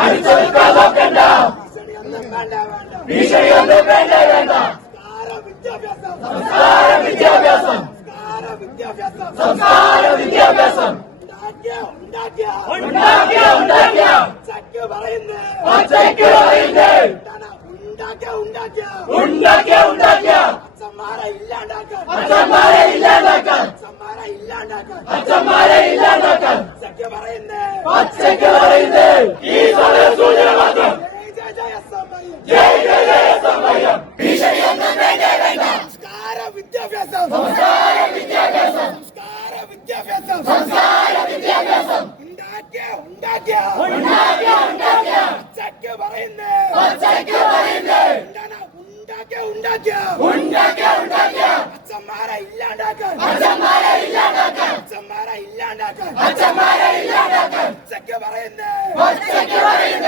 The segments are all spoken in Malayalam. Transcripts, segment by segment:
അടിച്ചൊതുക്കാൻ നോക്കണ്ട ഭീഷണിയൊന്നും വേണ്ട വേണ്ട സംസ്കാര വിദ്യാഭ്യാസം സംസ്കാര വിദ്യാഭ്യാസം ഉണ്ടാക്കിയ ഉണ്ടാക്കിയ ഉണ്ടാക്കിയ ഉണ്ടാക്കിയ സമ്മാര ഇല്ലാണ്ടാക്കാൻ. സമ്മാര ഇല്ലാണ്ടാക്കാൻ സമ്മാര ഇല്ലാണ്ടാക്കാൻ. വിദ്യാഭ്യാസം. സംസ്കാര വിദ്യാഭ്യാസം. സംസ്കാര വിദ്യാഭ്യാസം സംസ്കാര വിദ്യാഭ്യാസം ഉണ്ടാക്കിയ ഉണ്ടാക്കിയ. ഉണ്ടാക്കിയ ഉണ്ടാക്കിയ പച്ചയ്ക്ക് പറയുന്നേ. പച്ചയ്ക്ക് പറയുന്നേ ഉണ്ടാക്കിയ ഉണ്ടാക്കിയ. ഉണ്ടാക്കിയ ഉണ്ടാക്കിയ അച്ഛന്മാരെ ഇല്ലാണ്ടാക്കാൻ. അച്ഛന്മാരെ ഇല്ലാണ്ടാക്കാൻ. അച്ഛന്മാരെ ഇല്ലാണ്ടാക്കാൻ. അച്ഛന്മാരെ ഇല്ലാണ്ടാക്കാൻ പച്ചയ്ക്ക് പറയുന്നേ പച്ചയ്ക്ക് പറയുന്നേ.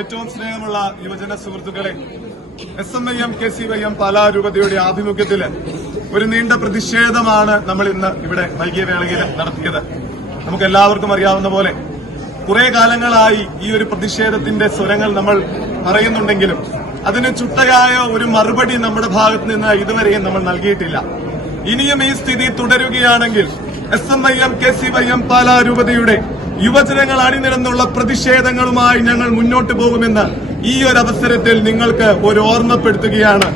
ഏറ്റവും സ്നേഹമുള്ള യുവജന സുഹൃത്തുക്കളെ S M I M K C Y M പാലാരൂപതയുടെ ആഭിമുഖ്യത്തിൽ ഒരു നീണ്ട പ്രതിഷേധമാണ് നമ്മൾ ഇന്ന് ഇവിടെ വൈകിയ വേളയിൽ നടത്തിയത്. നമുക്ക് എല്ലാവർക്കും അറിയാവുന്ന പോലെ കുറെ കാലങ്ങളായി ഈ ഒരു പ്രതിഷേധത്തിന്റെ സ്വരങ്ങൾ നമ്മൾ പറയുന്നുണ്ടെങ്കിലും അതിന് ചുട്ടയായ ഒരു മറുപടി നമ്മുടെ ഭാഗത്ത് നിന്ന് ഇതുവരെയും നമ്മൾ നൽകിയിട്ടില്ല. ഇനിയും ഈ സ്ഥിതി തുടരുകയാണെങ്കിൽ S M I M K C Y M പാലാരൂപതയുടെ യുവജനങ്ങൾ അണിനിരന്നുള്ള പ്രതിഷേധങ്ങളുമായി ഞങ്ങൾ മുന്നോട്ട് പോകുമെന്ന് ഈ ഒരു അവസരത്തിൽ നിങ്ങൾക്ക് ഒരു ഓർമ്മപ്പെടുത്തുകയാണ്.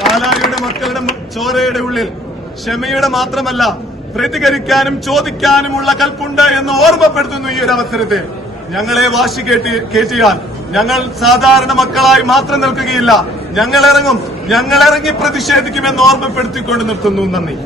പാലാരിയുടെ മക്കളുടെ ചോരയുടെ ഉള്ളിൽ ക്ഷമയുടെ മാത്രമല്ല പ്രതികരിക്കാനും ചോദിക്കാനുമുള്ള കൽപ്പുണ്ട് എന്ന് ഓർമ്മപ്പെടുത്തുന്നു ഈ ഒരു അവസരത്തിൽ. ഞങ്ങളെ വാശി കേട്ടി കയറ്റിയാൽ ഞങ്ങൾ സാധാരണ മക്കളായി മാത്രം നിൽക്കുകയില്ല. ഞങ്ങൾ ഇറങ്ങും. ഞങ്ങൾ ഇറങ്ങി പ്രതിഷേധിക്കുമെന്ന് ഓർമ്മപ്പെടുത്തിക്കൊണ്ട് നിർത്തുന്നു. നന്ദി.